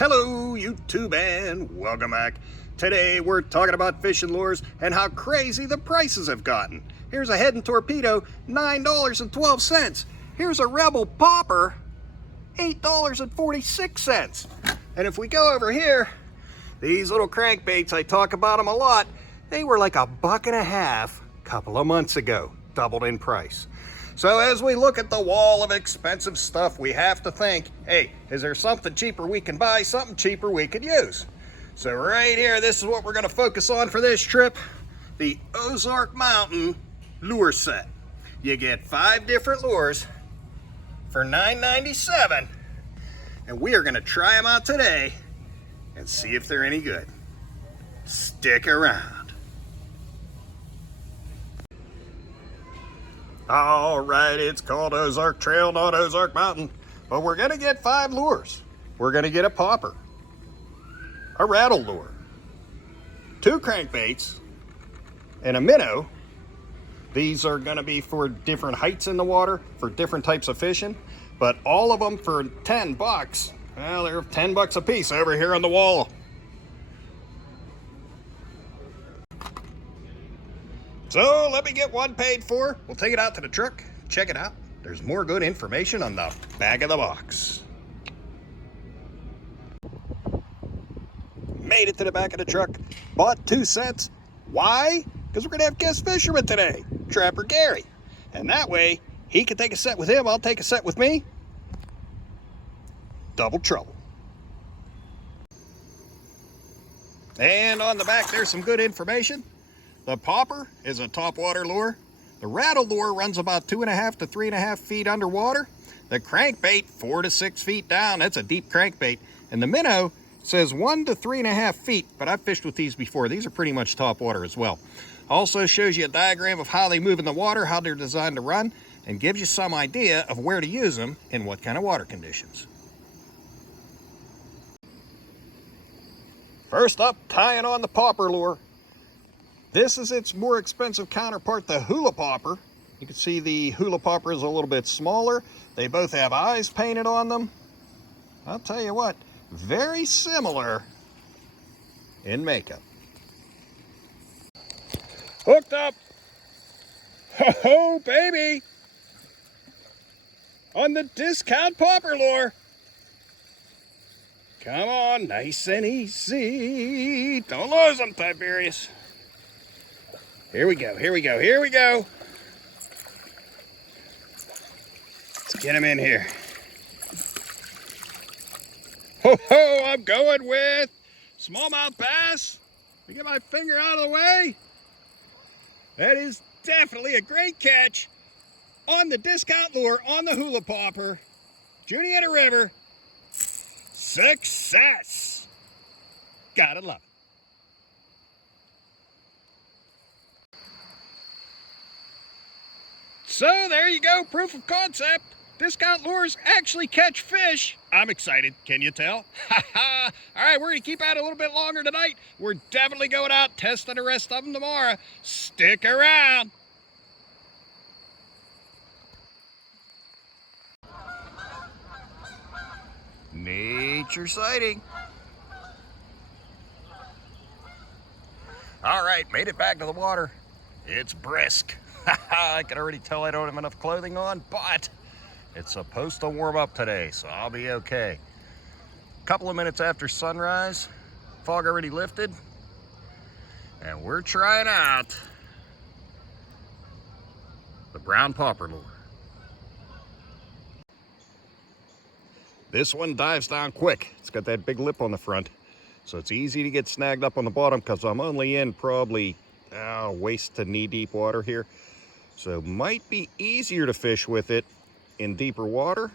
Hello YouTube and welcome back. Today we're talking about fishing lures and how crazy the prices have gotten. Here's a head and torpedo, $9.12. Here's a Rebel popper, $8.46. And if we go over here, these little crankbaits, I talk about them a lot, they were like $1.50 a couple of months ago, doubled in price. So as we look at the wall of expensive stuff, we have to think, hey, is there something cheaper we can buy, something cheaper we could use? So right here, this is what we're gonna focus on for this trip, the Ozark Mountain lure set. You get 5 different lures for $9.97, and we are gonna try them out today and see if they're any good. Stick around. All right, it's called Ozark Trail, not Ozark Mountain, but we're gonna get 5 lures. We're gonna get a popper, a rattle lure, 2 crankbaits, and a minnow. These are gonna be for different heights in the water, for different types of fishing, but all of them for 10 bucks. Well, they're 10 bucks a piece over here on the wall. So let me get one paid for. We'll take it out to the truck, check it out. There's more good information on the back of the box. Made it to the back of the truck, bought 2 sets. Why? Because we're gonna have guest fisherman today, Trapper Gary. And that way, he can take a set with him, I'll take a set with me. Double trouble. And on the back, there's some good information. The popper is a topwater lure. The rattle lure runs about 2.5 to 3.5 feet underwater. The crankbait, 4 to 6 feet down. That's a deep crankbait. And the minnow says 1 to 3.5 feet, but I've fished with these before. These are pretty much topwater as well. Also shows you a diagram of how they move in the water, how they're designed to run, and gives you some idea of where to use them in what kind of water conditions. First up, tying on the popper lure. This is its more expensive counterpart, the hula popper. You can see the hula popper is a little bit smaller. They both have eyes painted on them. I'll tell you what, very similar in makeup. Hooked up. Ho-ho, baby. On the discount popper lure. Come on, nice and easy. Don't lose them, Tiberius. Here we go, here we go, here we go. Let's get him in here. Ho ho, I'm going with smallmouth bass. Let me get my finger out of the way. That is definitely a great catch on the discount lure, on the hula popper. Juniata River. Success. Gotta love it. So there you go, proof of concept. Discount lures actually catch fish. I'm excited, can you tell? All right, we're gonna keep at it a little bit longer tonight. We're definitely going out testing the rest of them tomorrow. Stick around. Nature sighting. All right, made it back to the water. It's brisk. I can already tell I don't have enough clothing on, but it's supposed to warm up today, so I'll be okay. A couple of minutes after sunrise, fog already lifted, and we're trying out the brown popper lure. This one dives down quick. It's got that big lip on the front, so it's easy to get snagged up on the bottom because I'm only in probably waist to knee deep water here. So might be easier to fish with it in deeper water,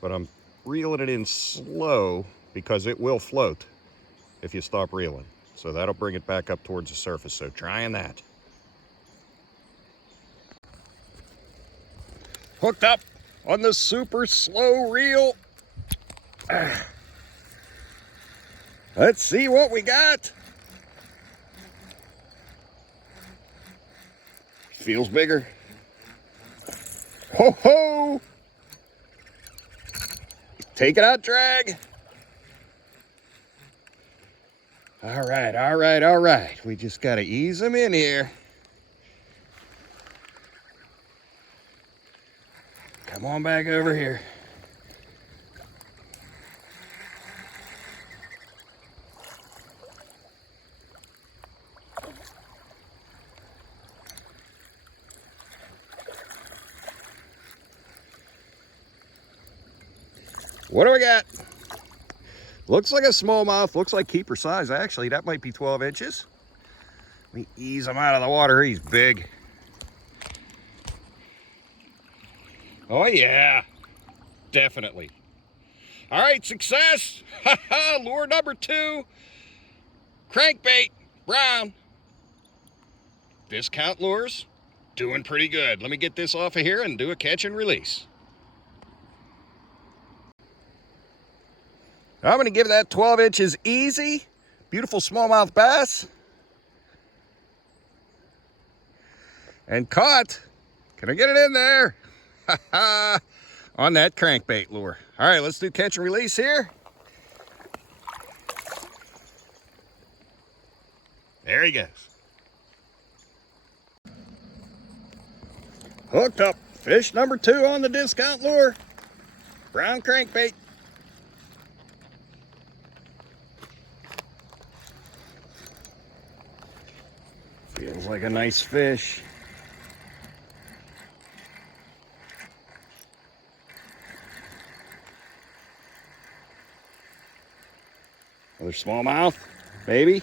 but I'm reeling it in slow because it will float if you stop reeling. So that'll bring it back up towards the surface. So trying that. Hooked up on the super slow reel. Let's see what we got. Feels bigger. Ho ho! Take it out, drag. All right, all right, all right. We just got to ease them in here. Come on back over here. What do we got? Looks like a smallmouth. Looks like keeper size, actually. That might be 12 inches. Let me ease him out of the water. He's big. Oh, yeah. Definitely. All right, success. Lure number 2. Crankbait, brown. Discount lures, doing pretty good. Let me get this off of here and do a catch and release. I'm going to give that 12 inches easy. Beautiful smallmouth bass. And caught. Can I get it in there? On that crankbait lure. All right, let's do catch and release here. There he goes. Hooked up. Fish number 2 on the discount lure. Brown crankbait. Feels like a nice fish. Another smallmouth, baby.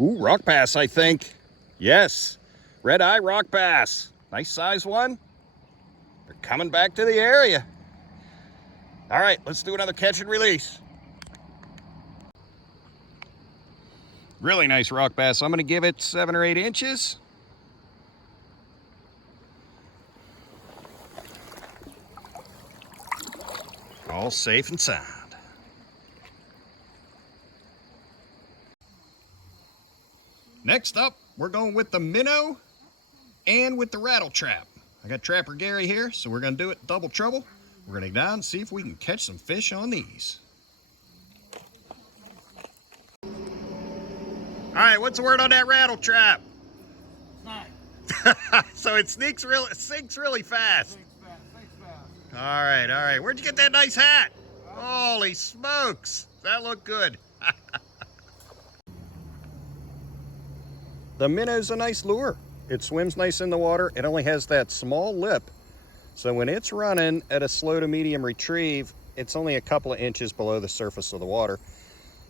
Ooh, rock bass, I think. Yes, red eye rock bass. Nice size one. They're coming back to the area. All right, let's do another catch and release. Really nice rock bass. I'm gonna give it 7 or 8 inches. All safe and sound. Next up, we're going with the minnow and with the rattle trap. I got Trapper Gary here, so we're gonna do it double trouble. We're gonna go down and see if we can catch some fish on these. All right, what's the word on that rattle trap? So it sinks really fast. Sinks fast. All right. Where'd you get that nice hat? Holy smokes, that looked good. The minnow's a nice lure. It swims nice in the water. It only has that small lip. So when it's running at a slow to medium retrieve, it's only a couple of inches below the surface of the water.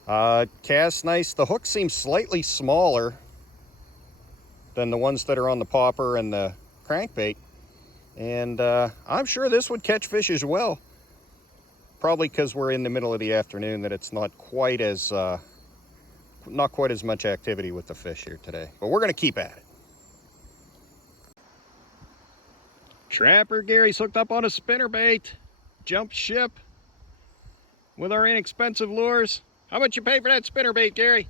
Cast nice. The hook seems slightly smaller than the ones that are on the popper and the crankbait. And I'm sure this would catch fish as well. Probably because we're in the middle of the afternoon that it's not quite as much activity with the fish here today. But we're going to keep at it. Trapper Gary's hooked up on a spinnerbait. Jump ship with our inexpensive lures. How much you pay for that spinnerbait, Gary?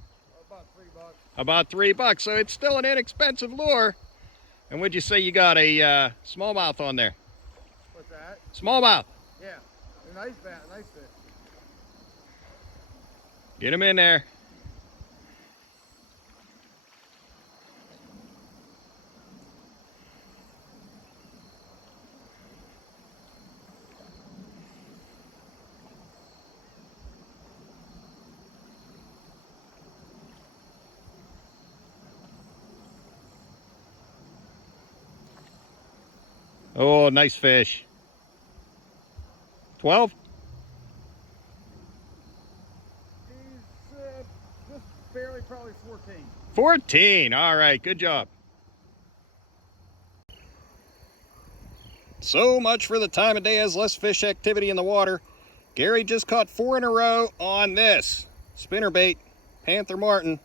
About $3. About $3. So it's still an inexpensive lure. And would you say you got a smallmouth on there? What's that? Smallmouth. Yeah, a nice fish. Get him in there. Oh, nice fish. 12? He's just barely, probably 14. 14, all right, good job. So much for the time of day as less fish activity in the water. Gary just caught 4 in a row on this spinnerbait, Panther Martin.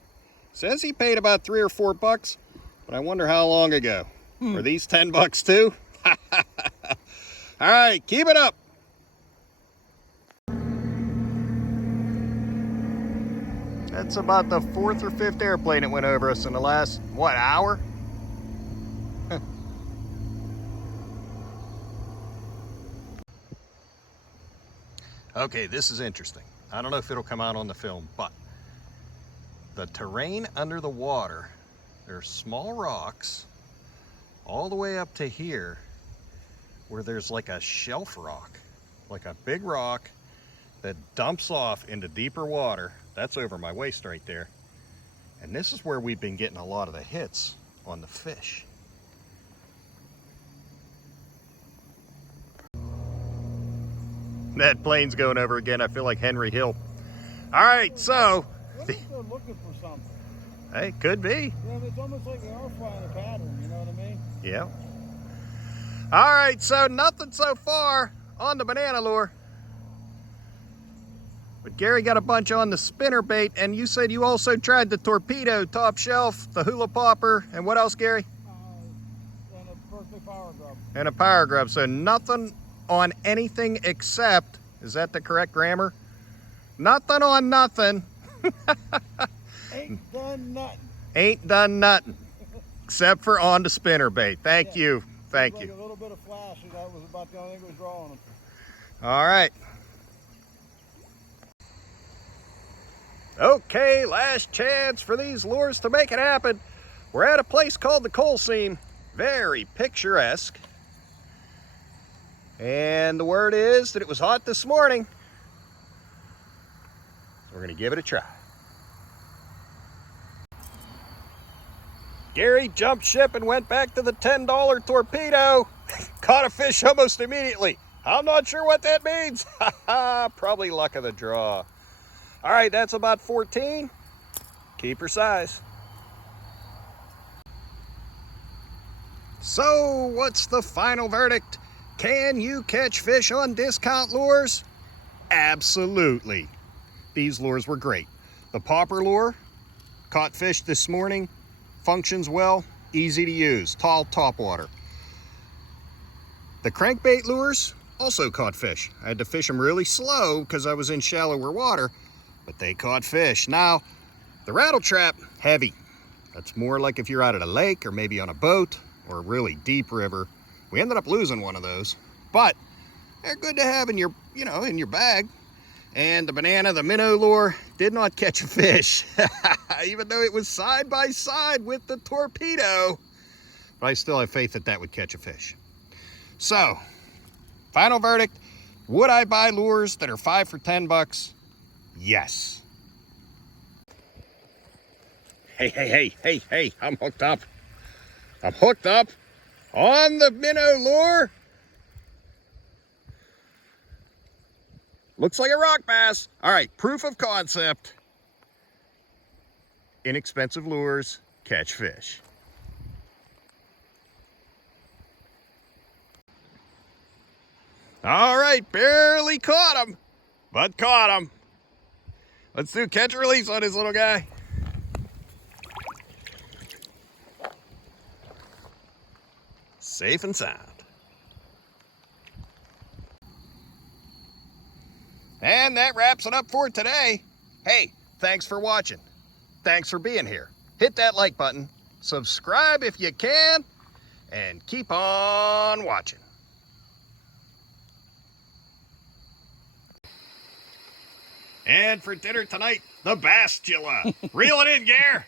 Says he paid about $3 or $4, but I wonder how long ago. Were these $10 too? All right, keep it up. That's about the 4th or 5th airplane that went over us in the last, what, hour? Okay, this is interesting. I don't know if it'll come out on the film, but the terrain under the water, there's small rocks all the way up to here where there's like a shelf rock, like a big rock that dumps off into deeper water. That's over my waist right there. And this is where we've been getting a lot of the hits on the fish. That plane's going over again. I feel like Henry Hill. All right, so. What if they're looking for something? Hey, could be. Yeah, it's almost like they are flying a pattern, you know what I mean? Yeah. All right, so nothing so far on the banana lure. But Gary got a bunch on the spinner bait, and you said you also tried the torpedo, top shelf, the hula popper, and what else, Gary? And a birthday power grub. And a power grub. So nothing on anything except, is that the correct grammar? Nothing on nothing. Ain't done nothing. Ain't done nothing. Except for on the spinner bait. Thank you. Thank Like you. a little bit of flash, that was about the only thing that was drawing them. All right. Okay, last chance for these lures to make it happen. We're at a place called the Coal Seam. Very picturesque. And the word is that it was hot this morning. So we're gonna give it a try. Gary jumped ship and went back to the $10 torpedo. Caught a fish almost immediately. I'm not sure what that means. Probably luck of the draw. All right, that's about 14. Keep her size. So what's the final verdict? Can you catch fish on discount lures? Absolutely. These lures were great. The popper lure, caught fish this morning, functions well, easy to use, tall topwater. The crankbait lures also caught fish. I had to fish them really slow because I was in shallower water, but they caught fish. Now, the rattle trap, heavy. That's more like if you're out at a lake or maybe on a boat or a really deep river. We ended up losing one of those, but they're good to have in your, in your bag. And the banana, the minnow lure, did not catch a fish, even though it was side by side with the torpedo. But I still have faith that that would catch a fish. So, final verdict, would I buy lures that are 5 for $10? Yes. Hey, I'm hooked up. I'm hooked up on the minnow lure. Looks like a rock bass. All right, proof of concept. Inexpensive lures catch fish. All right, barely caught him, but caught him. Let's do catch and release on this little guy. Safe and sound. And that wraps it up for today. Hey, thanks for watching. Thanks for being here. Hit that like button, subscribe if you can, and keep on watching. And for dinner tonight, the Bastula. Reel it in, Gare.